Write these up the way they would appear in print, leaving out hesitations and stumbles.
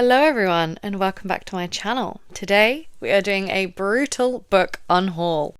Hello everyone and welcome back to my channel. Today we are doing a brutal book unhaul.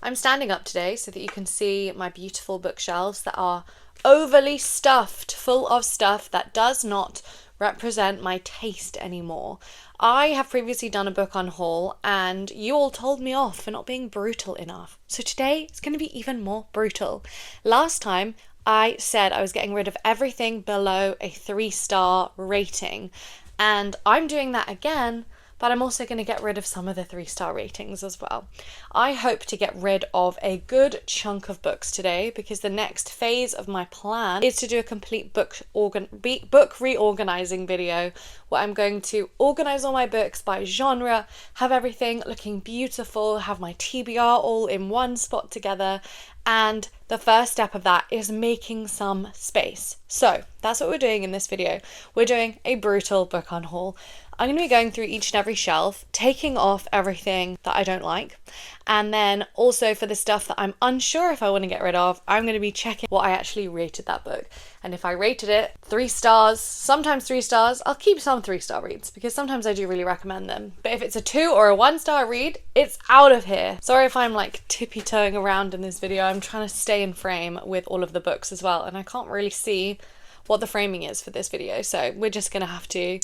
I'm standing up today so that you can see my beautiful bookshelves that are overly stuffed, full of stuff that does not represent my taste anymore. I have previously done a book unhaul and you all told me off for not being brutal enough. So today it's going to be even more brutal. Last time I said I was getting rid of everything below a 3-star rating, and I'm doing that again, but I'm also going to get rid of some of the 3-star ratings as well. I hope to get rid of a good chunk of books today because the next phase of my plan is to do a complete book reorganizing video where I'm going to organize all my books by genre, have everything looking beautiful, have my TBR all in one spot together, and the first step of that is making some space. So that's what we're doing in this video. We're doing a brutal book unhaul. I'm going to be going through each and every shelf, taking off everything that I don't like, and then also for the stuff that I'm unsure if I want to get rid of, I'm going to be checking what I actually rated that book. And if I rated it 3 stars, sometimes 3 stars, I'll keep some 3-star reads because sometimes I do really recommend them. But if it's a 2 or a 1-star read, it's out of here. Sorry if I'm like tippy-toeing around in this video. I'm trying to stay in frame with all of the books as well, and I can't really see what the framing is for this video. So we're just going to have to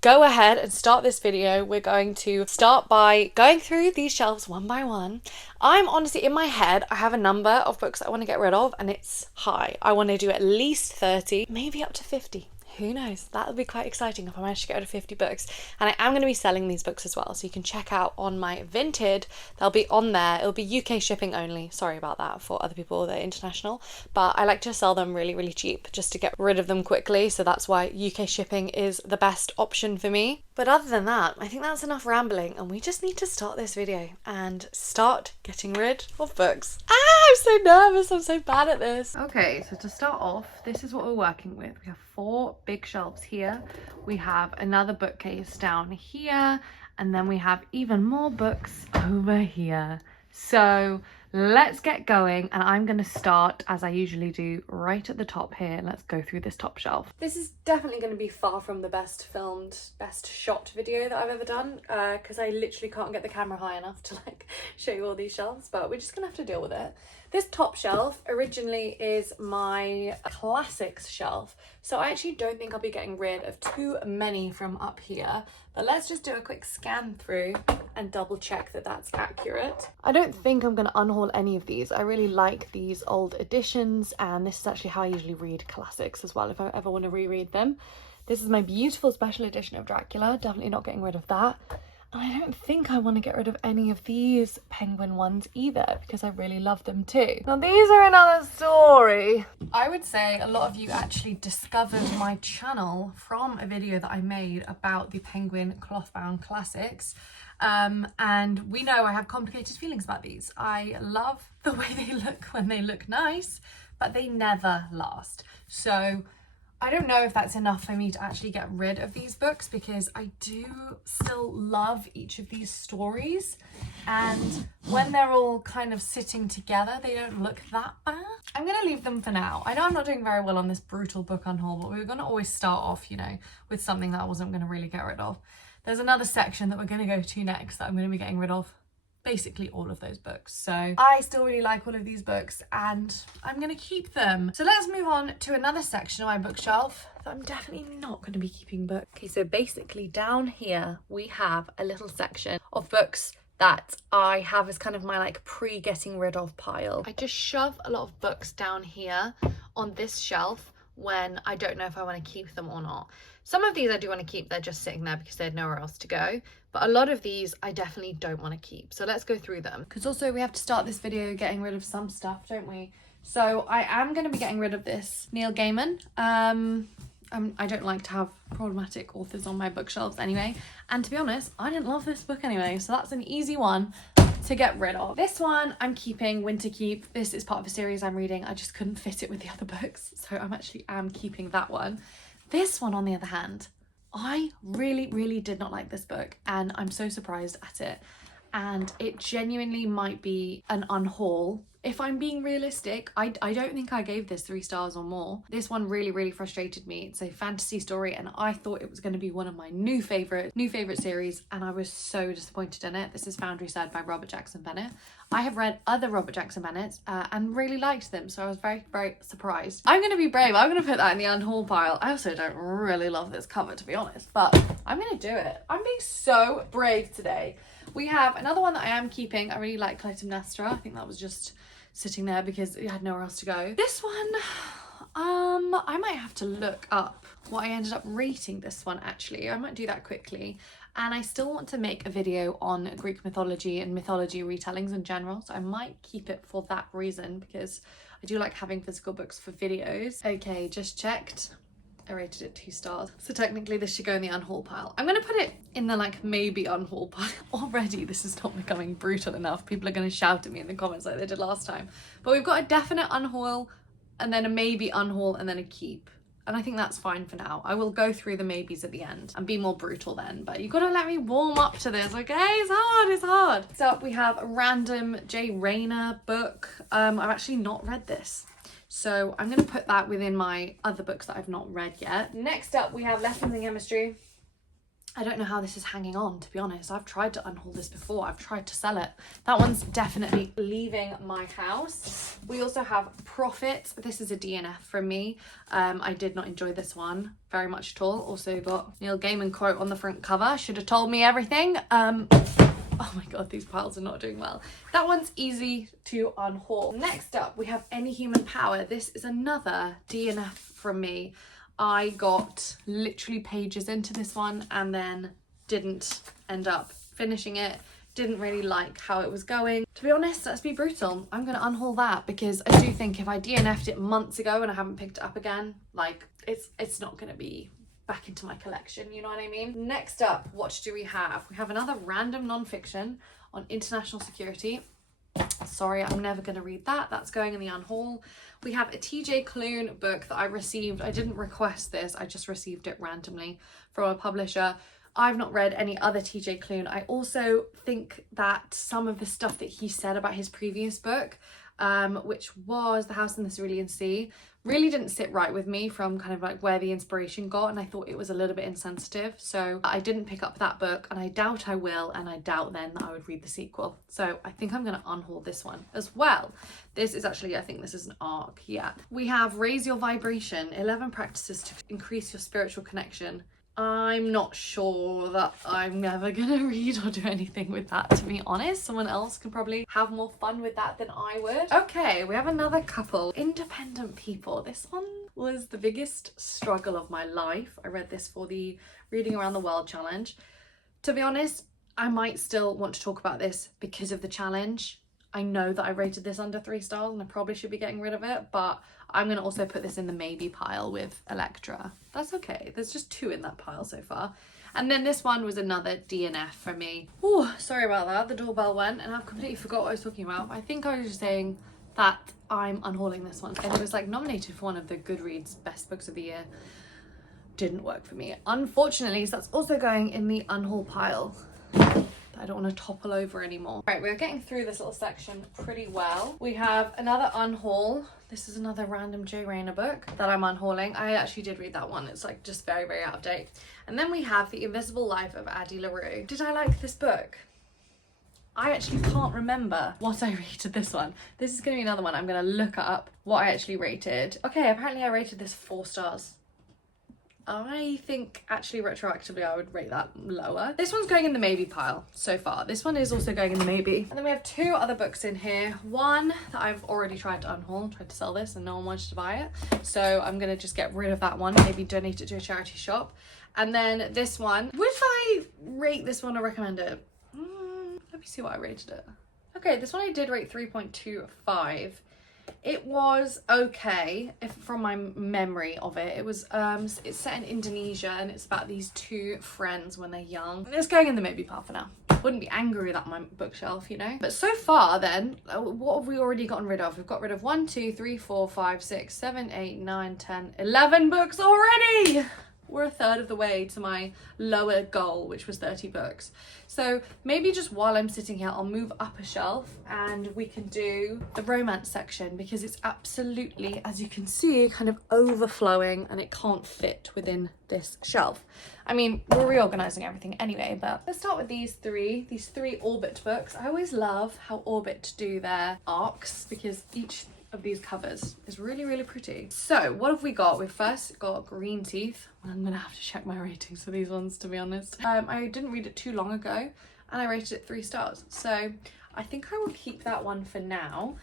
go ahead and start this video. We're going to start by going through these shelves one by one. I'm honestly, in my head, I have a number of books that I want to get rid of and it's high. I want to do at least 30, maybe up to 50. Who knows? That would be quite exciting if I manage to get rid of 50 books. And I am going to be selling these books as well. So you can check out on my Vinted. They'll be on there. It'll be UK shipping only. Sorry about that for other people that are international. But I like to sell them really, really cheap just to get rid of them quickly. So that's why UK shipping is the best option for me. But other than that, I think that's enough rambling. And we just need to start this video and start getting rid of books. I'm so nervous. I'm so bad at this. Okay, so to start off, this is what we're working with. We have 4 big shelves here. We have another bookcase down here, and then we have even more books over here. So let's get going, and I'm going to start as I usually do right at the top here. Let's go through this top shelf. This is definitely going to be far from the best filmed, best shot video that I've ever done because I literally can't get the camera high enough to like show you all these shelves, but we're just gonna have to deal with it. This top shelf originally is my classics shelf, so I actually don't think I'll be getting rid of too many from up here, but let's just do a quick scan through and double check that that's accurate. I don't think I'm going to unhaul any of these. I really like these old editions, and this is actually how I usually read classics as well if I ever want to reread them. This is my beautiful special edition of Dracula, definitely not getting rid of that. And I don't think I want to get rid of any of these Penguin ones either because I really love them too. Now these are another story. I would say a lot of you actually discovered my channel from a video that I made about the Penguin cloth-bound classics. And we know I have complicated feelings about these. I love the way they look when they look nice, but they never last. So I don't know if that's enough for me to actually get rid of these books because I do still love each of these stories, and when they're all kind of sitting together they don't look that bad. I'm gonna leave them for now. I know I'm not doing very well on this brutal book unhaul, but we were gonna always start off, you know, with something that I wasn't gonna really get rid of. There's another section that we're gonna go to next that I'm gonna be getting rid of basically all of those books. So I still really like all of these books and I'm gonna keep them. So let's move on to another section of my bookshelf that I'm definitely not going to be keeping books. Okay, so basically down here we have a little section of books that I have as kind of my like pre-getting rid of pile. I just shove a lot of books down here on this shelf when I don't know if I want to keep them or not. Some of these I do want to keep, they're just sitting there because they had nowhere else to go. But a lot of these I definitely don't want to keep. So let's go through them. Because also we have to start this video getting rid of some stuff, don't we? So I am going to be getting rid of this Neil Gaiman. I don't like to have problematic authors on my bookshelves anyway. And to be honest, I didn't love this book anyway. So that's an easy one to get rid of. This one I'm keeping, Winter Keep. This is part of a series I'm reading. I just couldn't fit it with the other books. So I'm actually keeping that one. This one, on the other hand, I really did not like this book and I'm so surprised at it. And it genuinely might be an unhaul if I'm being realistic, I don't think I gave this 3 stars or more. This one really frustrated me. It's a fantasy story and I thought it was going to be one of my new favorite series, and I was so disappointed in it. This is Foundry Side by Robert Jackson Bennett. I have read other Robert Jackson Bennett's and really liked them, so I was very surprised. I'm going to be brave. I'm going to put that in the unhaul pile. I also don't really love this cover, to be honest, but I'm going to do it. I'm being so brave today. We have another one that I am keeping. I really like Clytemnestra. I think that was just sitting there because it had nowhere else to go. This one, I might have to look up what I ended up rating this one, actually. I might do that quickly. And I still want to make a video on Greek mythology and mythology retellings in general, so I might keep it for that reason, because I do like having physical books for videos. Okay, just checked. I rated it 2 stars. So technically this should go in the unhaul pile. I'm gonna put it in the like maybe unhaul pile. Already this is not becoming brutal enough. People are gonna shout at me in the comments like they did last time. But we've got a definite unhaul, and then a maybe unhaul, and then a keep. And I think that's fine for now. I will go through the maybes at the end and be more brutal then, but you've got to let me warm up to this, okay? It's hard. So we have a random J. Rayner book. I've actually not read this, so I'm going to put that within my other books that I've not read yet. Next up, we have Lessons in Chemistry. I don't know how this is hanging on, to be honest. I've tried to unhaul this before. I've tried to sell it. That one's definitely leaving my house. We also have Profit. This is a DNF from me. I did not enjoy this one very much at all. Also got Neil Gaiman quote on the front cover. Should have told me everything. Oh my god, these piles are not doing well. That one's easy to unhaul. Next up, we have Any Human Power. This is another DNF from me. I got literally pages into this one and then didn't end up finishing it. Didn't really like how it was going. To be honest, let's be brutal. I'm going to unhaul that because I do think if I DNF'd it months ago and I haven't picked it up again, like it's not going to be back into my collection, you know what I mean? Next up, what do we have? We have another random non-fiction on international security. Sorry, I'm never going to read that. That's going in the unhaul. We have a TJ Klune book that I received. I didn't request this. I just received it randomly from a publisher. I've not read any other TJ Klune. I also think that some of the stuff that he said about his previous book, which was The House in the Cerulean Sea, really didn't sit right with me from kind of like where the inspiration got, and I thought it was a little bit insensitive, so I didn't pick up that book, and I doubt I will, and I doubt then that I would read the sequel. So I think I'm going to unhaul this one as well. This is actually, I think this is an arc, yeah. We have Raise Your Vibration, 11 practices to increase your spiritual connection. I'm not sure that I'm never gonna read or do anything with that, to be honest. Someone else can probably have more fun with that than I would. Okay, we have another couple. Independent People. This one was the biggest struggle of my life. I read this for the Reading Around the World challenge. To be honest, I might still want to talk about this because of the challenge. I know that I rated this under 3 stars and I probably should be getting rid of it, but I'm going to also put this in the maybe pile with Electra. That's okay. There's just 2 in that pile so far. And then this one was another DNF for me. Oh, sorry about that. The doorbell went and I've completely forgot what I was talking about. I think I was just saying that I'm unhauling this one. And it was like nominated for one of the Goodreads best books of the year. Didn't work for me, unfortunately. So that's also going in the unhaul pile. I don't want to topple over anymore. Right, we're getting through this little section pretty well. We have another unhaul. This is another random J. Rayner book that I'm unhauling. I actually did read that one. It's like just very out of date. And then we have The Invisible Life of Addie LaRue. Did I like this book? I actually can't remember what I rated this one. This is going to be another one. I'm going to look up what I actually rated. Okay, apparently I rated this 4 stars. I think actually retroactively I would rate that lower. This one's going in the maybe pile so far. This one is also going in the maybe. And then we have 2 other books in here. One that I've already tried to unhaul, tried to sell this and no one wanted to buy it. So I'm going to just get rid of that one, maybe donate it to a charity shop. And then this one, would I rate this one or recommend it? Let me see what I rated it. Okay, this one I did rate 3.25. It was okay, if from my memory of it. It was it's set in Indonesia and it's about these 2 friends when they're young. It's going in the maybe pile for now. Wouldn't be angry with that on my bookshelf, you know. But so far then, what have we already gotten rid of? We've got rid of 1, 2, 3, 4, 5, 6, 7, 8, 9, 10, 11 books already. we're a third of the way to my lower goal, which was 30 books. So maybe just while I'm sitting here, I'll move up a shelf and we can do the romance section, because it's absolutely, as you can see, kind of overflowing and it can't fit within this shelf. I mean, we're reorganizing everything anyway, but let's start with these three Orbit books. I always love how Orbit do their arcs, because each of these covers is really, really pretty. So what have we got? We've first got Green Teeth. I'm gonna have to check my ratings for these ones, to be honest. I didn't read it too long ago and I rated it 3 stars. So I think I will keep that one for now.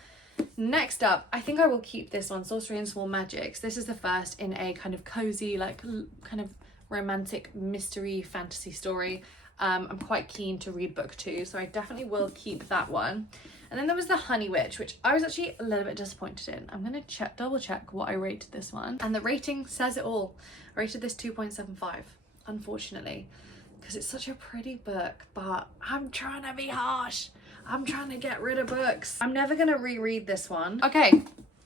Next up, I think I will keep this one, Sorcery and Small Magics. This is the first in a kind of cozy, like kind of romantic mystery fantasy story. I'm quite keen to read book 2, so I definitely will keep that one. And then there was the Honey Witch, which I was actually a little bit disappointed in. I'm gonna double check what I rated this one. And the rating says it all. I rated this 2.75, unfortunately, because it's such a pretty book, but I'm trying to be harsh. I'm trying to get rid of books. I'm never gonna reread this one. Okay,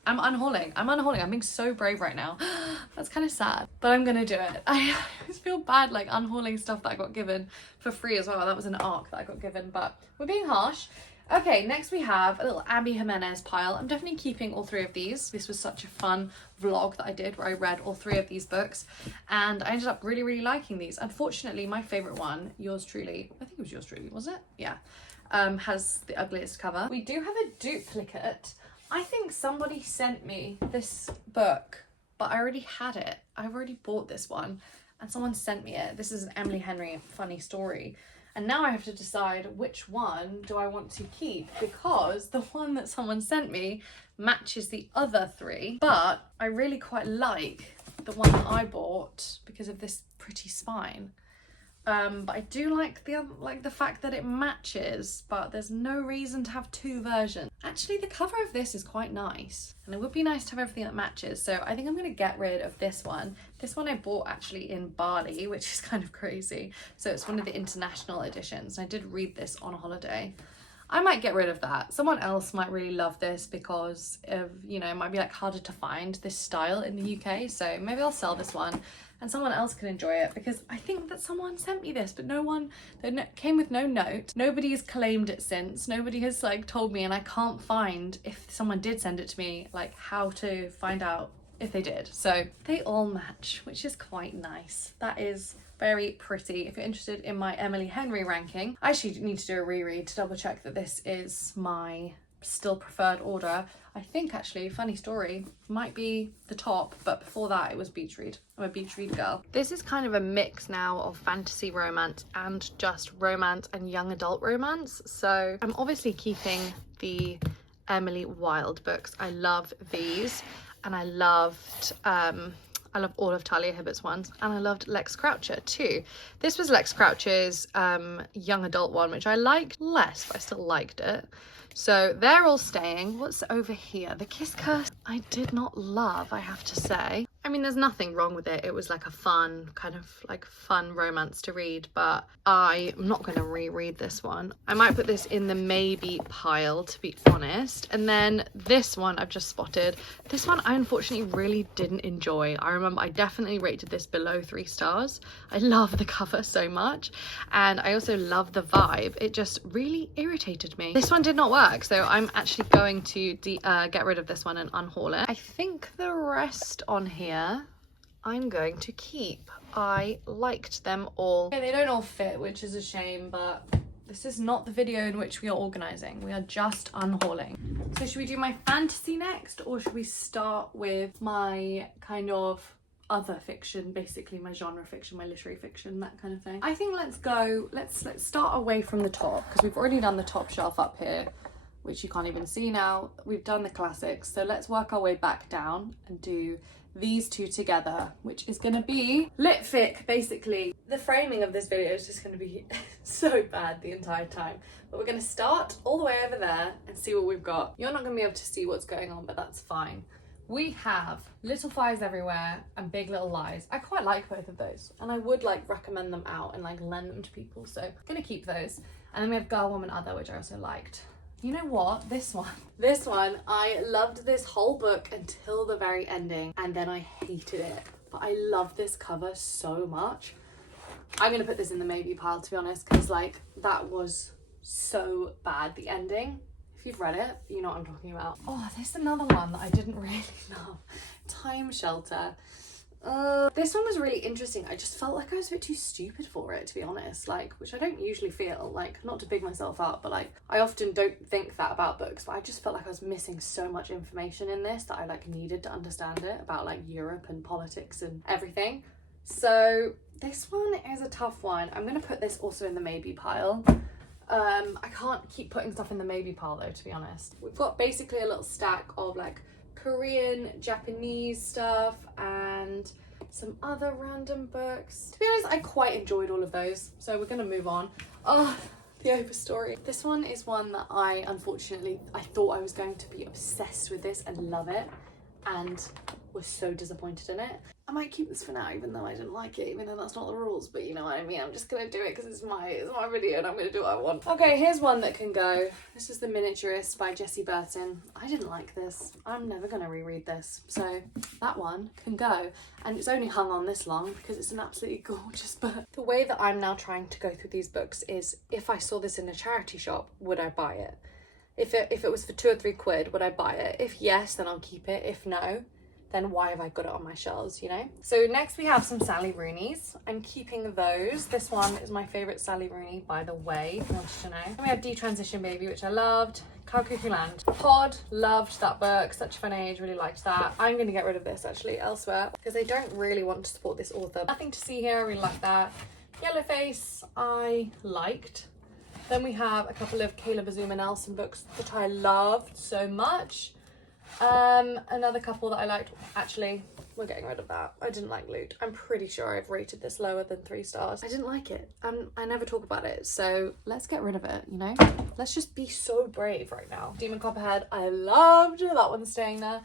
I'm unhauling. I'm being so brave right now. That's kind of sad, but I'm gonna do it. I always feel bad like unhauling stuff that I got given for free as well. That was an arc that I got given, but we're being harsh. Okay, next we have a little Abby Jimenez pile. I'm definitely keeping all 3 of these. This was such a fun vlog that I did where I read all 3 of these books and I ended up really, really liking these. Unfortunately, my favourite one, Yours Truly, I think it was Yours Truly, was it? Yeah, has the ugliest cover. We do have a duplicate. I think somebody sent me this book, but I already had it. I've already bought this one and someone sent me it. This is an Emily Henry funny story. And now I have to decide which one do I want to keep, because the one that someone sent me matches the other 3, but I really quite like the one that I bought because of this pretty spine. But I do like the fact that it matches, but there's no reason to have 2 versions. Actually, the cover of this is quite nice, and it would be nice to have everything that matches. So I think I'm going to get rid of this one. This one I bought actually in Bali, which is kind of crazy. So it's one of the international editions. I did read this on a holiday. I might get rid of that. Someone else might really love this because of, you know, it might be like harder to find this style in the UK. So maybe I'll sell this one and someone else can enjoy it, because I think that someone sent me this, but it came with no note. Nobody's claimed it since. Nobody has like told me, and I can't find, if someone did send it to me, like how to find out if they did. So they all match, which is quite nice. That is very pretty. If you're interested in my Emily Henry ranking, I actually need to do a reread to double check that this is my still preferred order. I think actually, funny story, might be the top, but before that it was Beach Read. I'm a Beach Read girl. This is kind of a mix now of fantasy romance and just romance and young adult romance. So I'm obviously keeping the Emily Wilde books. I love these, and I love all of Talia Hibbert's ones, and I loved Lex Croucher too. This was Lex Croucher's young adult one, which I liked less, but I still liked it. So they're all staying. What's over here? The Kiss Curse I did not love, I have to say. I mean, there's nothing wrong with it. It was like a fun, kind of like fun romance to read, but I'm not going to reread this one. I might put this in the maybe pile, to be honest. And then this one I've just spotted. This one I unfortunately really didn't enjoy. I remember I definitely rated this below 3 stars. I love the cover so much, and I also love the vibe. It just really irritated me. This one did not work, so I'm actually going to get rid of this one and unhaul it. I think the rest on here I'm going to keep. I liked them all. Okay, they don't all fit, which is a shame, but this is not the video in which we are organising. We are just unhauling. So should we do my fantasy next, or should we start with my kind of other fiction, basically my genre fiction, my literary fiction, that kind of thing? I think let's start away from the top, because we've already done the top shelf up here, which you can't even see now. We've done the classics, so let's work our way back down and do these 2 together, which is gonna be litfic. Basically, the framing of this video is just gonna be so bad the entire time, but we're gonna start all the way over there and see what we've got. You're not gonna be able to see what's going on, but that's fine. We have Little Fires Everywhere and Big Little Lies. I quite like both of those, and I would like recommend them out and like lend them to people, so I'm gonna keep those. And then we have Girl, Woman, Other, which I also liked. You know what? This one, I loved this whole book until the very ending, and then I hated it. but I love this cover so much. I'm gonna put this in the maybe pile, to be honest, because like that was so bad, the ending. If you've read it, you know what I'm talking about. Oh, there's another one that I didn't really love. Time Shelter. This one was really interesting. I just felt like I was a bit too stupid for it, to be honest, like, which I don't usually feel, like, not to big myself up, but like I often don't think that about books, but I just felt like I was missing so much information in this that I like needed to understand it about like Europe and politics and everything. So this one is a tough one. I'm gonna put this also in the maybe pile. I can't keep putting stuff in the maybe pile though, to be honest. We've got basically a little stack of like Korean, Japanese stuff and some other random books. To be honest, I quite enjoyed all of those, so we're gonna move on. Oh, the Overstory. This one is one that I thought I was going to be obsessed with this and love it, and was so disappointed in it. I might keep this for now, even though I didn't like it, even though that's not the rules, but you know what I mean. I'm just gonna do it because it's my video and I'm gonna do what I want. Okay, here's one that can go. This is The Miniaturist by Jessie Burton. I didn't like this. I'm never gonna reread this, so that one can go. And it's only hung on this long because it's an absolutely gorgeous book. The way that I'm now trying to go through these books is, if I saw this in a charity shop, would I buy it? If it was for 2 or 3 quid, would I buy it? If yes, then I'll keep it. If no, then why have I got it on my shelves, you know? So next we have some Sally Rooney's. I'm keeping those. This one is my favourite Sally Rooney, by the way, if you wanted to know. Then we have Detransition Baby, which I loved. Cow Cuckoo Land. Pod, loved that book. Such a Fun Age, really liked that. I'm going to get rid of this actually elsewhere because I don't really want to support this author. Nothing to See Here, I really like that. Yellowface, I liked. Then we have a couple of Caleb Azuma Nelson books that I loved so much. Another couple that I liked, actually, we're getting rid of that. I didn't like Loot. I'm pretty sure I've rated this lower than 3 stars. I didn't like it. I never talk about it, so let's get rid of it, you know? Let's just be so brave right now. Demon Copperhead, I loved that one staying there.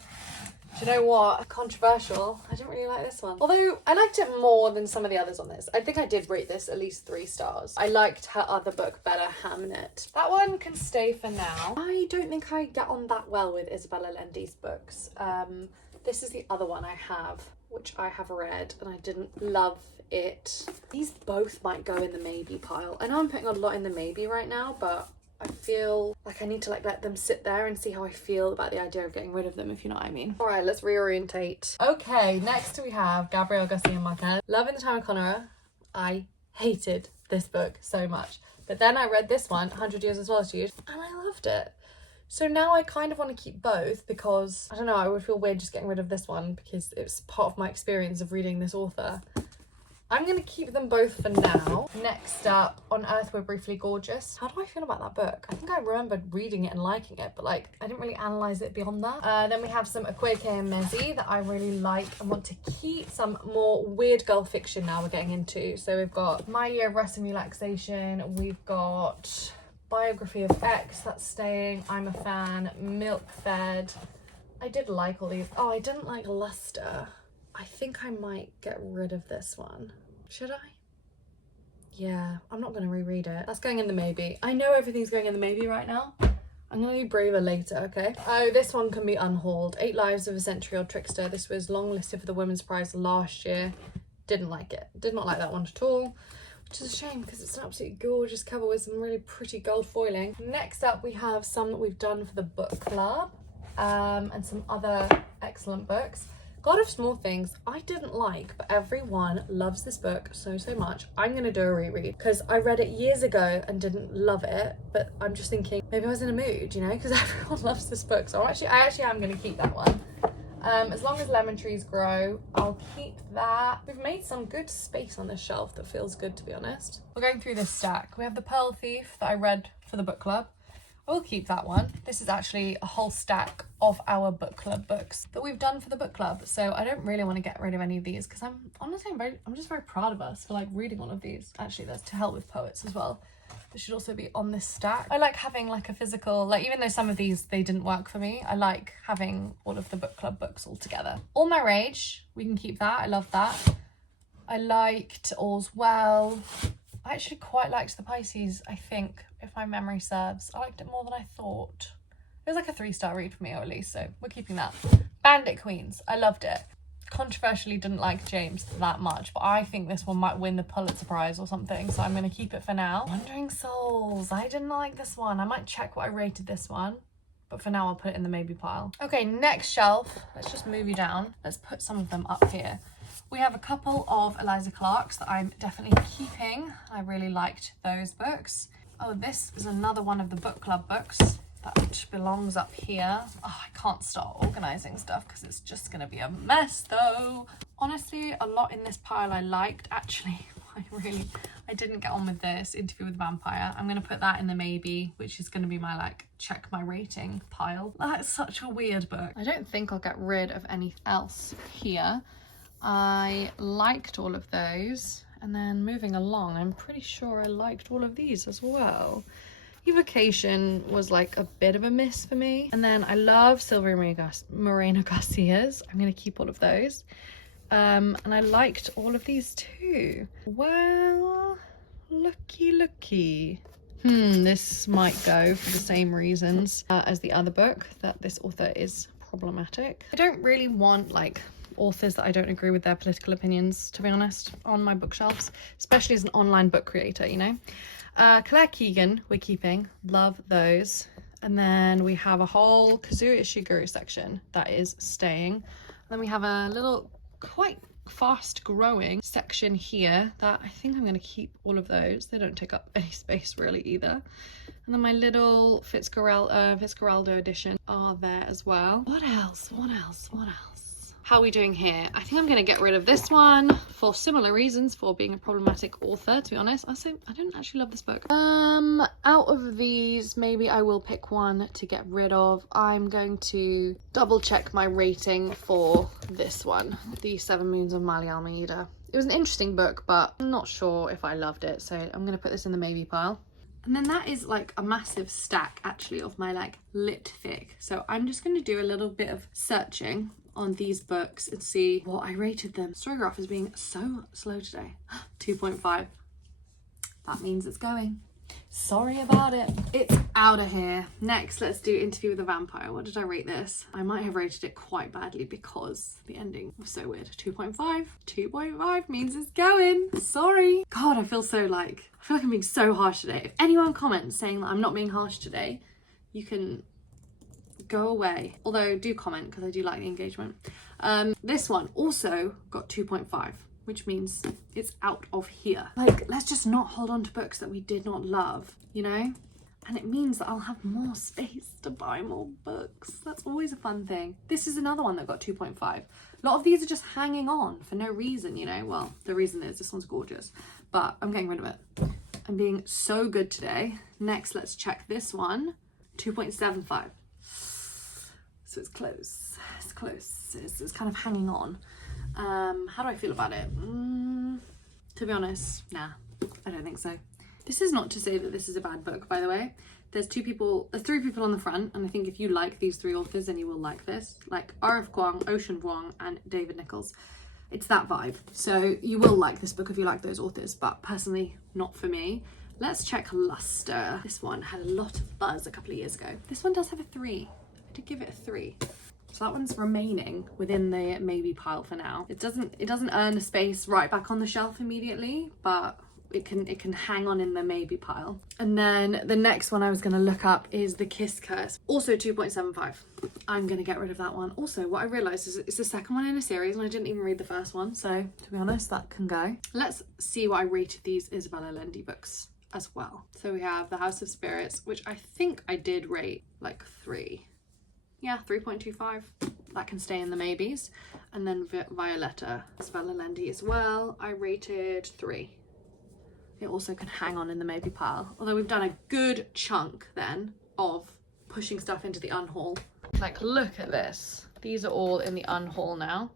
Do you know what? Controversial. I didn't really like this one. Although I liked it more than some of the others on this. I think I did rate this at least 3 stars. I liked her other book better, Hamnet. That one can stay for now. I don't think I get on that well with Isabella Lendi's books. This is the other one I have, which I have read, and I didn't love it. These both might go in the maybe pile. I know I'm putting a lot in the maybe right now, but I feel like I need to like let them sit there and see how I feel about the idea of getting rid of them, if you know what I mean. All right, let's reorientate. Okay, next we have Gabriel Garcia Marquez. Love in the Time of Cholera. I hated this book so much. But then I read this one, 100 Years of Solitude, and I loved it. So now I kind of want to keep both because, I don't know, I would feel weird just getting rid of this one because it's part of my experience of reading this author. I'm going to keep them both for now. Next up, On Earth We're Briefly Gorgeous. How do I feel about that book? I think I remembered reading it and liking it, but like I didn't really analyse it beyond that. Then we have some Akwaeke and Mezi that I really like and want to keep. Some more weird girl fiction now we're getting into. So we've got My Year of Rest and Relaxation. We've got Biography of X, that's staying. I'm a Fan. Milk Fed. I did like all these. Oh, I didn't like Luster. I think I might get rid of this one. Should I? Yeah, I'm not going to reread it. That's going in the maybe. I know everything's going in the maybe right now. I'm going to be braver later, okay? Oh, this one can be unhauled. 8 Lives of a Century-Old Trickster. This was longlisted for the Women's Prize last year. Didn't like it. Did not like that one at all. Which is a shame because it's an absolutely gorgeous cover with some really pretty gold foiling. Next up, we have some that we've done for the book club. And some other excellent books. God of Small Things, I didn't like, but everyone loves this book so much. I'm going to do a reread because I read it years ago and didn't love it, but I'm just thinking maybe I was in a mood, you know, because everyone loves this book. So I actually am going to keep that one. As long as Lemon Trees Grow, I'll keep that. We've made some good space on this shelf that feels good, to be honest. We're going through this stack. We have The Pearl Thief that I read for the book club. We'll keep that one. This is actually a whole stack of our book club books that we've done for the book club. So I don't really want to get rid of any of these because I'm just very proud of us for like reading all of these. Actually, there's To Hell with Poets as well. This should also be on this stack. I like having like a physical, like even though some of these, they didn't work for me, I like having all of the book club books all together. All My Rage, we can keep that. I love that. I liked All's Well. I actually quite liked The Pisces, I think, if my memory serves. I liked it more than I thought. It was like a 3-star read for me, or at least, so we're keeping that. Bandit Queens, I loved it. controversially didn't like James that much, but I think this one might win the Pulitzer Prize or something, so I'm going to keep it for now. Wandering Souls, I didn't like this one. I might check what I rated this one, but for now I'll put it in the maybe pile. Okay, next shelf. Let's just move you down. Let's put some of them up here. We have a couple of Eliza Clark's that I'm definitely keeping. I really liked those books. Oh, this is another one of the book club books that belongs up here. Oh, I can't start organizing stuff because it's just gonna be a mess though. Honestly, a lot in this pile I liked. Actually, I didn't get on with this Interview with the Vampire. I'm gonna put that in the maybe, which is gonna be my like check my rating pile. That's such a weird book. I don't think I'll get rid of anything else here. I liked all of those, and then moving along, I'm pretty sure I liked all of these as well. Evocation was like a bit of a miss for me. And then I love Silvia Moreno Garcia's. I'm going to keep all of those. And I liked all of these too. Well, looky. This might go for the same reasons as the other book, that this author is problematic. I don't really want like authors that I don't agree with their political opinions, to be honest, on my bookshelves, especially as an online book creator, you know. Claire Keegan we're keeping, love those. And then we have a whole Kazuo Ishiguro section that is staying. And then we have a little quite fast growing section here that I think I'm going to keep all of those. They don't take up any space really either. And then my little Fitzcarraldo edition are there as well. What else? How are we doing here? I think I'm going to get rid of this one for similar reasons, for being a problematic author, to be honest. I don't actually love this book. Out of these, maybe I will pick one to get rid of. I'm going to double check my rating for this one, The 7 Moons of Mali Almeida. It was an interesting book, but I'm not sure if I loved it, so I'm going to put this in the maybe pile. And then that is like a massive stack actually of my like lit fic. So I'm just going to do a little bit of searching on these books and see what I rated them. Storygraph is being so slow today. 2.5. That means it's going. Sorry about it. It's out of here. Next, let's do Interview with the Vampire. What did I rate this? I might have rated it quite badly because the ending was so weird. 2.5. 2.5 means it's going. Sorry. God, I feel like I'm being so harsh today. If anyone comments saying that I'm not being harsh today, you can go away. Although do comment because I do like the engagement. This one also got 2.5, which means it's out of here. Like, let's just not hold on to books that we did not love, you know? And it means that I'll have more space to buy more books. That's always a fun thing. This is another one that got 2.5. A lot of these are just hanging on for no reason, you know? Well, the reason is this one's gorgeous, but I'm getting rid of it. I'm being so good today. Next, let's check this one. 2.75. So it's close. It's close. It's kind of hanging on. How do I feel about it? To be honest, nah, I don't think so. This is not to say that this is a bad book, by the way. There's 3 people on the front, and I think if you like these 3 authors, then you will like this. Like R.F. Kuang, Ocean Vuong, and David Nichols. It's that vibe. So you will like this book if you like those authors, but personally, not for me. Let's check Luster. This one had a lot of buzz a couple of years ago. This one does have a 3. I did give it a 3. So that one's remaining within the maybe pile for now. It doesn't earn a space right back on the shelf immediately, but it can hang on in the maybe pile. And then the next one I was going to look up is The Kiss Curse, also 2.75. I'm going to get rid of that one. Also, what I realized is it's the second one in a series and I didn't even read the first one, so to be honest, that can go. Let's see what I rated these Isabella Lendi books as well. So we have The House of Spirits, which I think I did rate like 3. Yeah, 3.25. That can stay in the maybes. And then Violetta, Isabella Lendi as well, I rated 3. It also can hang on in the maybe pile. Although we've done a good chunk then of pushing stuff into the unhaul. Like, look at this. These are all in the unhaul now.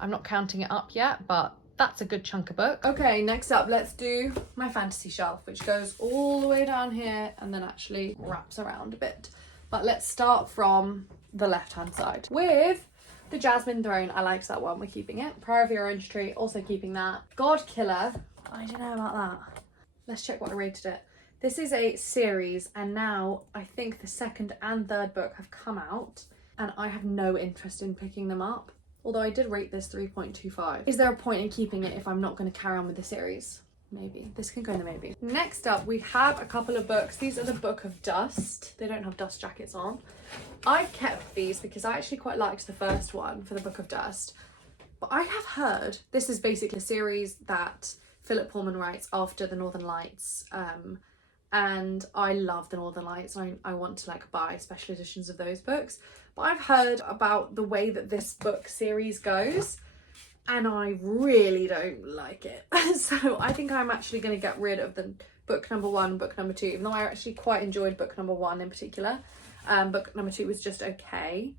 I'm not counting it up yet, but that's a good chunk of book. Okay, next up, let's do my fantasy shelf, which goes all the way down here and then actually wraps around a bit. But let's start from the left-hand side with The Jasmine Throne. I liked that one. We're keeping it. Prayer of the Orange Tree, also keeping that. God Killer. I don't know about that. Let's check what I rated it. This is a series, and now I think the 2nd and 3rd book have come out, and I have no interest in picking them up. Although I did rate this 3.25. Is there a point in keeping it if I'm not going to carry on with the series? Maybe. This can go in the maybe. Next up, we have a couple of books. These are the Book of Dust. They don't have dust jackets on. I kept these because I actually quite liked the first one for the Book of Dust. But I have heard, this is basically a series that Philip Pullman writes after the Northern Lights. And I love the Northern Lights. I want to like buy special editions of those books. But I've heard about the way that this book series goes, and I really don't like it. So I think I'm actually going to get rid of the book number 1, book number 2, even though I actually quite enjoyed book number 1 in particular. Book number 2 was just okay.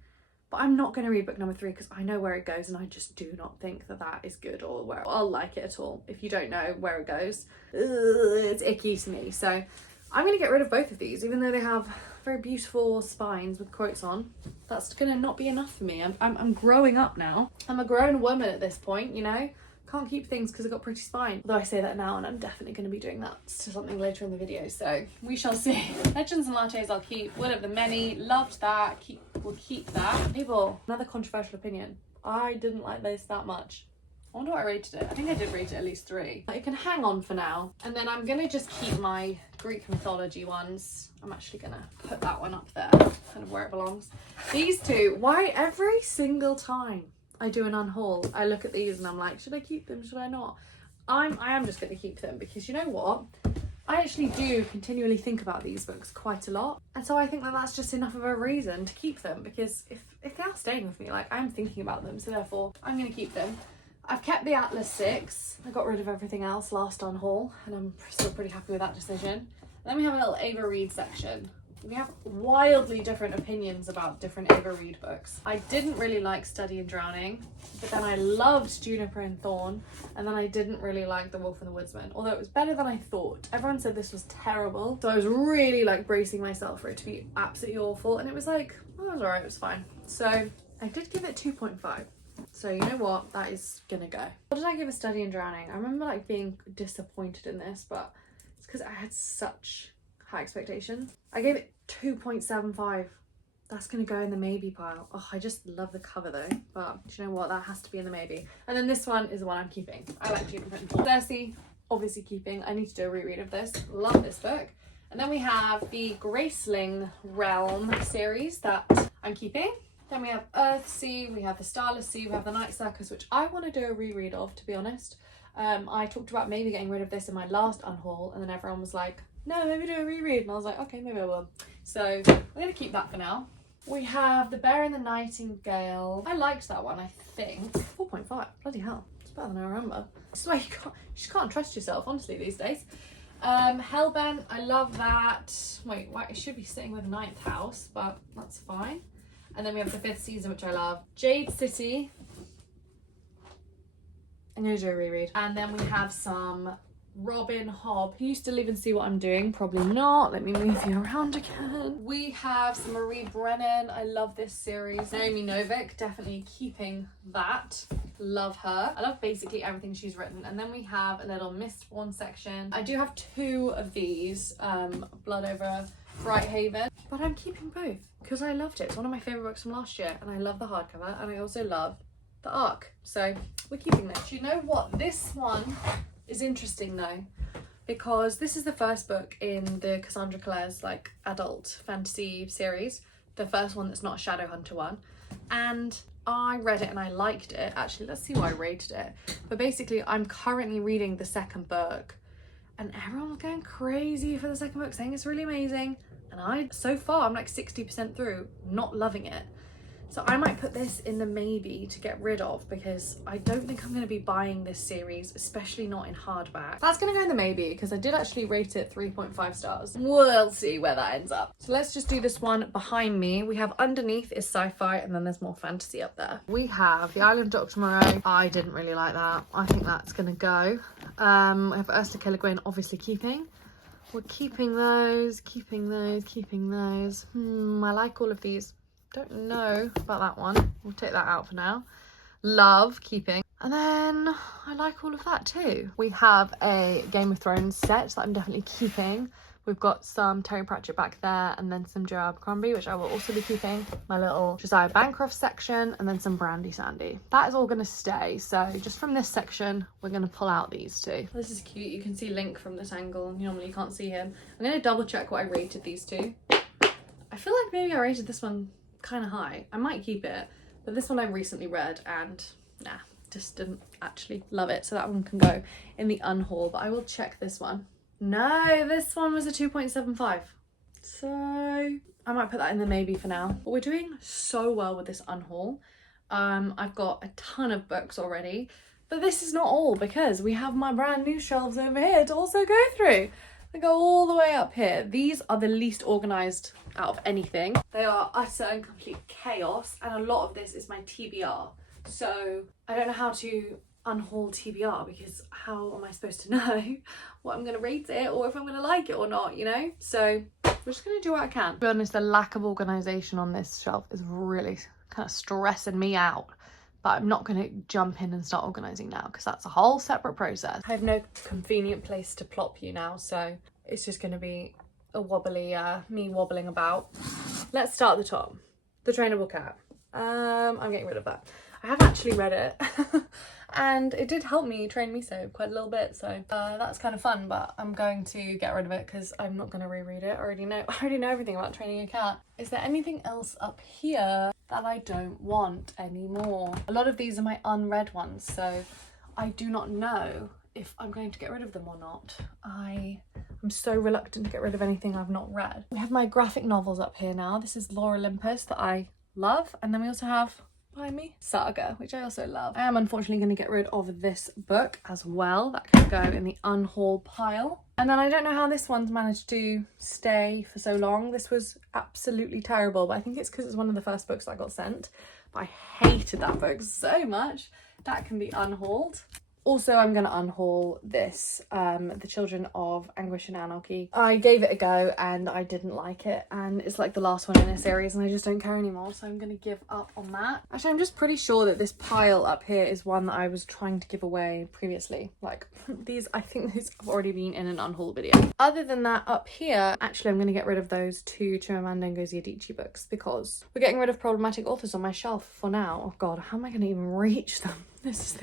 But I'm not going to read book number 3 because I know where it goes, and I just do not think that that is good or where I'll like it at all. If you don't know where it goes, it's icky to me. So I'm going to get rid of both of these, even though they have very beautiful spines with quotes on. That's going to not be enough for me. I'm growing up now. I'm a grown woman at this point, you know. Can't keep things because I've got pretty spine. Although I say that now, and I'm definitely going to be doing that to something later in the video, so we shall see. Legends and Lattes I'll keep. Will of the Many, loved that. We'll keep that. Fable, another controversial opinion. I didn't like this that much. I wonder what I rated it. I think I did rate it at least 3. It can hang on for now. And then I'm going to just keep my Greek mythology ones. I'm actually going to put that one up there, kind of where it belongs. These two, why every single time I do an unhaul, I look at these and I'm like, should I keep them? Should I not? I am just going to keep them because you know what? I actually do continually think about these books quite a lot. And so I think that that's just enough of a reason to keep them, because if they are staying with me, like I'm thinking about them, so therefore I'm going to keep them. I've kept the Atlas 6. I got rid of everything else last unhaul, and I'm still pretty happy with that decision. And then we have a little Ava Reid section. We have wildly different opinions about different Ava Reid books. I didn't really like Study in Drowning, but then I loved Juniper and Thorn, and then I didn't really like The Wolf and the Woodsman, although it was better than I thought. Everyone said this was terrible, so I was really like bracing myself for it to be absolutely awful, and it was like, oh, it was alright, it was fine. So I did give it 2.5. So you know what, that is gonna go. What did I give a Study in Drowning? I remember like being disappointed in this, but it's because I had such high expectations. I gave it 2.75. That's gonna go in the maybe pile. Oh, I just love the cover though, but do you know what, that has to be in the maybe. And then this one is the one I'm keeping. I like Juniper and Thorn. Cersei, obviously keeping. I need to do a reread of this. Love this book. And then we have the Graceling Realm series that I'm keeping. Then we have Earthsea, we have the Starless Sea, we have the Night Circus, which I want to do a reread of, to be honest. I talked about maybe getting rid of this in my last unhaul, and then everyone was like, no, maybe do a reread. And I was like, okay, maybe I will. So I'm going to keep that for now. We have The Bear and the Nightingale. I liked that one, I think. 4.5. Bloody hell. It's better than I remember. It's like you just can't trust yourself, honestly, these days. Hellbent, I love that. Wait, it should be sitting with Ninth House, but that's fine. And then we have the 5th season, which I love. Jade City. I'm going to do a reread. And then we have some Robin Hobb. Can you still even see what I'm doing? Probably not. Let me move you around again. We have some Marie Brennan. I love this series. Naomi Novik, definitely keeping that. Love her. I love basically everything she's written. And then we have a little Mistborn section. I do have 2 of these. Blood Over Brighthaven. But I'm keeping both because I loved it. It's one of my favourite books from last year, and I love the hardcover, and I also love the ARC. So we're keeping this. You know what? This one is interesting though, because this is the first book in the Cassandra Clare's like adult fantasy series, the first one that's not a Shadowhunter one, and I read it and I liked it. Actually, let's see why I rated it. But basically, I'm currently reading the second book, and everyone was going crazy for the second book, saying it's really amazing, and so far I'm like 60% through, not loving it. So I might put this in the maybe to get rid of, because I don't think I'm going to be buying this series, especially not in hardback. That's going to go in the maybe because I did actually rate it 3.5 stars. We'll see where that ends up. So let's just do this one behind me. We have underneath is sci-fi, and then there's more fantasy up there. We have The Island of Dr. Moreau. I didn't really like that. I think that's going to go. We have Ursula K. Le Guin, obviously keeping. We're keeping those, keeping those, keeping those. I like all of these. Don't know about that one. We'll take that out for now. Love, keeping. And then I like all of that too. We have a Game of Thrones set that I'm definitely keeping. We've got some Terry Pratchett back there, and then some Joe Abercrombie, which I will also be keeping. My little Josiah Bancroft section, and then some Brandy Sandy. That is all going to stay. So just from this section, we're going to pull out these two. This is cute. You can see Link from this angle. Normally you can't see him. I'm going to double check what I rated these two. I feel like maybe I rated this one kind of high. I might keep it, but this one I recently read and nah, just didn't actually love it. So that one can go in the unhaul, but I will check this one. No, this one was a 2.75. So I might put that in the maybe for now. But we're doing so well with this unhaul. I've got a ton of books already, but this is not all because we have my brand new shelves over here to also go through. They go all the way up here. These are the least organized out of anything. They are utter and complete chaos, and a lot of this is my TBR. So I don't know how to unhaul TBR because how am I supposed to know what I'm gonna rate it or if I'm gonna like it or not, you know? So we're just gonna do what I can. To be honest, the lack of organization on this shelf is really kind of stressing me out, but I'm not gonna jump in and start organizing now because that's a whole separate process. I have no convenient place to plop you now, so it's just gonna be a wobbly me wobbling about. Let's start at the top. The Trainable Cat. I'm getting rid of that. I have actually read it and it did help me train Miso quite a little bit, so that's kind of fun, but I'm going to get rid of it because I'm not going to reread it. I already know everything about training a cat. Is there anything else up here that I don't want anymore? A lot of these are my unread ones, so I do not know if I'm going to get rid of them or not. I'm so reluctant to get rid of anything I've not read. We have my graphic novels up here now. This is Lore Olympus that I love, and then we also have behind me Saga, which I also love. I am unfortunately going to get rid of this book as well. That can go in the unhaul pile. And then I don't know how this one's managed to stay for so long. This was absolutely terrible, but I think it's because it's one of the first books that got sent. But I hated that book so much. That can be unhauled. Also, I'm going to unhaul this, The Children of Anguish and Anarchy. I gave it a go and I didn't like it, and it's like the last one in a series and I just don't care anymore, so I'm going to give up on that. Actually, I'm just pretty sure that this pile up here is one that I was trying to give away previously. Like, these, I think these have already been in an unhaul video. Other than that, up here, actually I'm going to get rid of those two Chimamanda Ngozi Adichie books because we're getting rid of problematic authors on my shelf for now. Oh god, how am I going to even reach them? This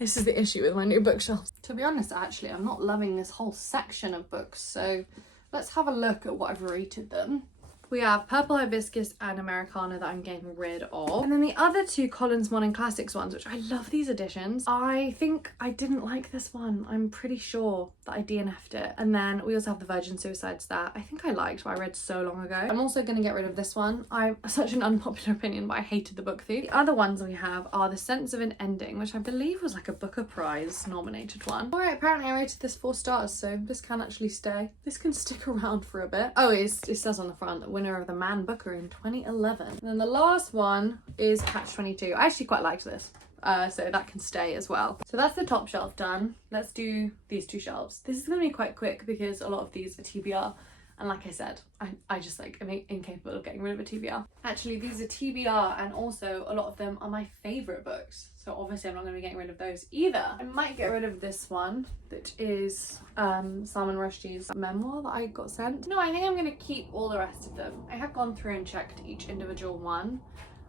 is the issue with my new bookshelves. To be honest, actually, I'm not loving this whole section of books, so let's have a look at what I've rated them. We have Purple Hibiscus and Americana that I'm getting rid of. And then the other two Collins Modern Classics ones, which I love these editions. I think I didn't like this one. I'm pretty sure that I DNF'd it. And then we also have the Virgin Suicides that I think I liked, but I read so long ago. I'm also going to get rid of this one. I'm such an unpopular opinion, but I hated The Book Thief. The other ones we have are The Sense of an Ending, which I believe was like a Booker Prize nominated one. Alright, apparently I rated this 4 stars, so this can actually stay. This can stick around for a bit. Oh, it says on the front, winner of the Man Booker in 2011. And then the last one is Catch 22. I actually quite liked this. So that can stay as well. So that's the top shelf done. Let's do these two shelves. This is going to be quite quick because a lot of these are TBR. And like I said, I just like am incapable of getting rid of a TBR. Actually, these are TBR and also a lot of them are my favourite books. So obviously I'm not going to be getting rid of those either. I might get rid of this one, which is Salman Rushdie's memoir that I got sent. No, I think I'm going to keep all the rest of them. I have gone through and checked each individual one.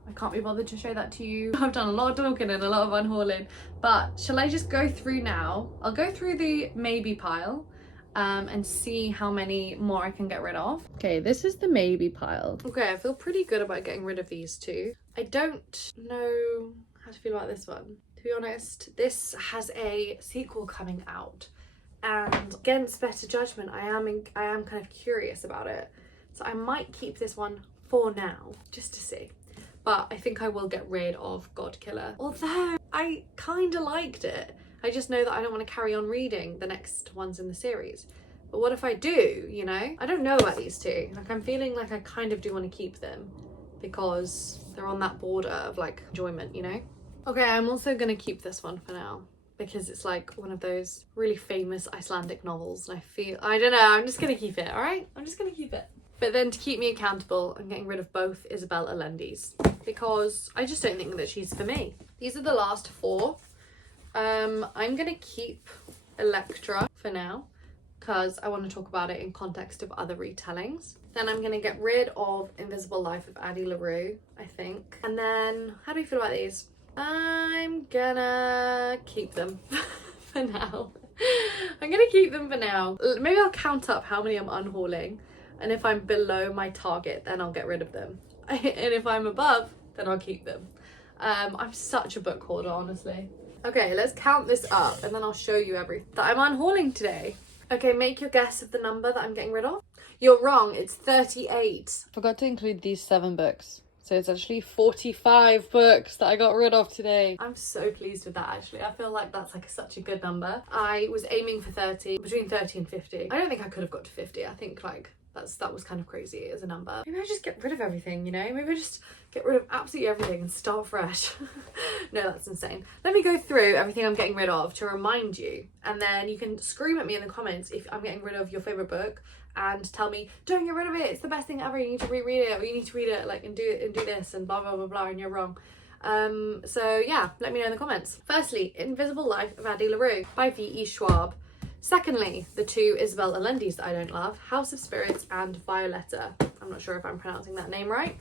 I can't be bothered to show that to you. I've done a lot of talking and a lot of unhauling, but shall I just go through now? I'll go through the maybe pile and see how many more I can get rid of. Okay, this is the maybe pile. Okay, I feel pretty good about getting rid of these two. I don't know how to feel about this one. To be honest, this has a sequel coming out, and against better judgment, I am kind of curious about it. So I might keep this one for now, just to see. But I think I will get rid of Godkiller. Although I kind of liked it. I just know that I don't want to carry on reading the next ones in the series. But what if I do, you know? I don't know about these two. Like, I'm feeling like I kind of do want to keep them because they're on that border of like enjoyment, you know? Okay, I'm also going to keep this one for now because it's like one of those really famous Icelandic novels. And I don't know, I'm just going to keep it, all right? I'm just going to keep it. But then to keep me accountable, I'm getting rid of both Isabel Allendi's because I just don't think that she's for me. These are the last 4. I'm going to keep Electra for now because I want to talk about it in context of other retellings. Then I'm going to get rid of Invisible Life of Addie LaRue, I think. And then, how do we feel about these? I'm gonna keep them for now. I'm gonna keep them for now. Maybe I'll count up how many I'm unhauling, and if I'm below my target, then I'll get rid of them. And if I'm above, then I'll keep them. I'm such a book hoarder, honestly. Okay, let's count this up, and then I'll show you everything that I'm unhauling today. Okay, make your guess of the number that I'm getting rid of. You're wrong, it's 38. Forgot to include these 7 books. So it's actually 45 books that I got rid of today. I'm so pleased with that, actually. I feel like that's like such a good number. I was aiming for 30, between 30 and 50. I don't think I could have got to 50. I think like that was kind of crazy as a number. Maybe I just get rid of everything, you know? Maybe I just get rid of absolutely everything and start fresh. No, that's insane. Let me go through everything I'm getting rid of to remind you, and then you can scream at me in the comments if I'm getting rid of your favorite book and tell me, don't get rid of it, it's the best thing ever, you need to reread it, or you need to read it like and do this and blah blah blah blah, and you're wrong. So yeah, let me know in the comments. Firstly, Invisible Life of Addie LaRue by V.E. Schwab. Secondly, the 2 Isabel Allendi's that I don't love, House of Spirits and Violetta. I'm not sure if I'm pronouncing that name right.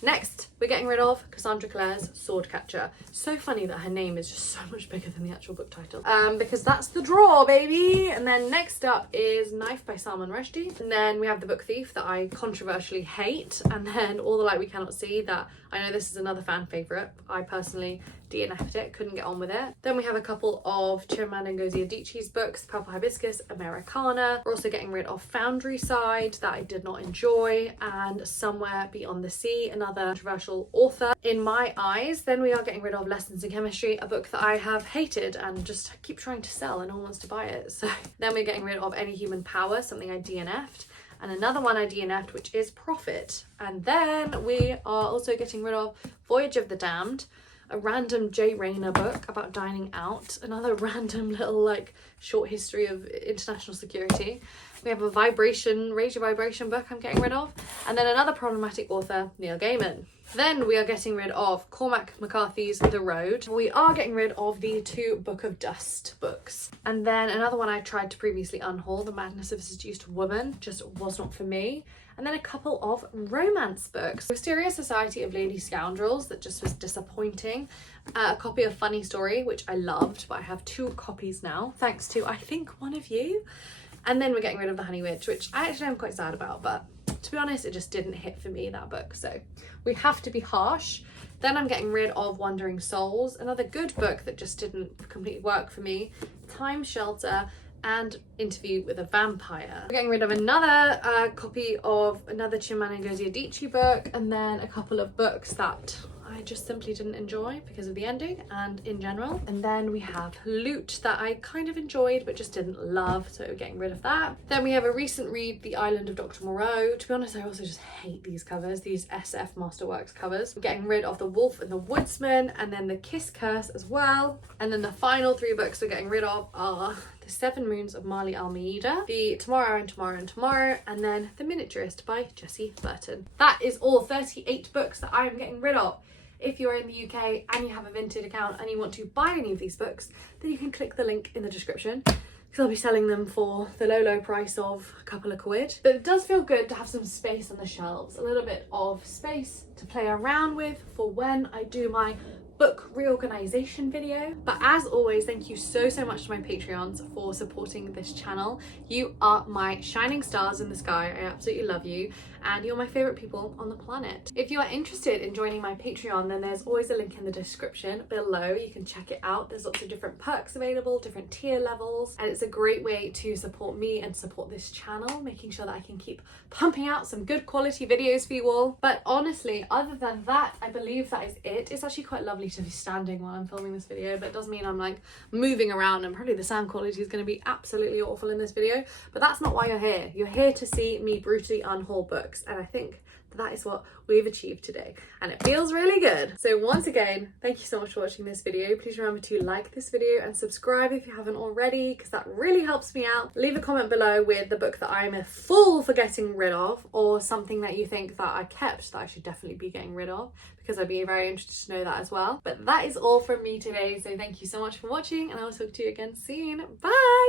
Next, we're getting rid of Cassandra Clare's Swordcatcher. So funny that her name is just so much bigger than the actual book title. Because that's the draw, baby! And then next up is Knife by Salman Rushdie. And then we have The Book Thief that I controversially hate. And then All the Light We Cannot See that I know this is another fan favourite. I personally DNF'd it, couldn't get on with it. Then we have a couple of Chimamanda Ngozi Adichie's books, Purple Hibiscus, Americana. We're also getting rid of Foundry Side that I did not enjoy, and Somewhere Beyond the Sea, another controversial author in my eyes. Then we are getting rid of Lessons in Chemistry, a book that I have hated and just keep trying to sell and no one wants to buy it. So then we're getting rid of Any Human Power, something I DNF'd. And another one I DNF'd, which is Profit. And then we are also getting rid of Voyage of the Damned, a random J. Rayner book about dining out, another random little like short history of international security. We have a Raise Your Vibration book I'm getting rid of, and then another problematic author, Neil Gaiman. Then we are getting rid of Cormac McCarthy's The Road. We are getting rid of the 2 Book of Dust books. And then another one I tried to previously unhaul, The Madness of a Seduced Woman, just was not for me. And then a couple of romance books. Mysterious Society of Lady Scoundrels, that just was disappointing. A copy of Funny Story, which I loved, but I have 2 copies now, thanks to, I think, one of you. And then we're getting rid of The Honey Witch, which I actually am quite sad about, but to be honest, it just didn't hit for me, that book. So we have to be harsh. Then I'm getting rid of Wandering Souls, another good book that just didn't completely work for me. Time Shelter and Interview with a Vampire. We're getting rid of another copy of another Chimamanda Ngozi Adichie book, and then a couple of books that I just simply didn't enjoy because of the ending and in general. And then we have Loot that I kind of enjoyed but just didn't love, so we're getting rid of that. Then we have a recent read, The Island of Dr. Moreau. To be honest, I also just hate these covers, these SF Masterworks covers. We're getting rid of The Wolf and the Woodsman, and then The Kiss Curse as well. And then the final 3 books we're getting rid of are The 7 Moons of Marley Almeida, The Tomorrow and Tomorrow and Tomorrow, and then The Miniaturist by Jessie Burton. That is all 38 books that I am getting rid of. If you're in the UK and you have a Vinted account and you want to buy any of these books, then you can click the link in the description, because I'll be selling them for the low price of a couple of quid. But it does feel good to have some space on the shelves, a little bit of space to play around with for when I do my book reorganization video. But as always, thank you so much to my Patreons for supporting this channel. You are my shining stars in the sky. I absolutely love you, and you're my favorite people on the planet. If you are interested in joining my Patreon, then there's always a link in the description below. You can check it out. There's lots of different perks available, different tier levels, and it's a great way to support me and support this channel, making sure that I can keep pumping out some good quality videos for you all. But honestly, other than that, I believe that is it. It's actually quite lovely to be standing while I'm filming this video, but it does mean I'm like moving around, and probably the sound quality is going to be absolutely awful in this video, but that's not why you're here. You're here to see me brutally unhaul books, and I think that is what we've achieved today, and it feels really good. So once again, thank you so much for watching this video. Please remember to like this video and subscribe if you haven't already, because that really helps me out. Leave a comment below with the book that I'm a fool for getting rid of, or something that you think that I kept that I should definitely be getting rid of, because I'd be very interested to know that as well. But that is all from me today, so thank you so much for watching, and I will talk to you again soon. Bye!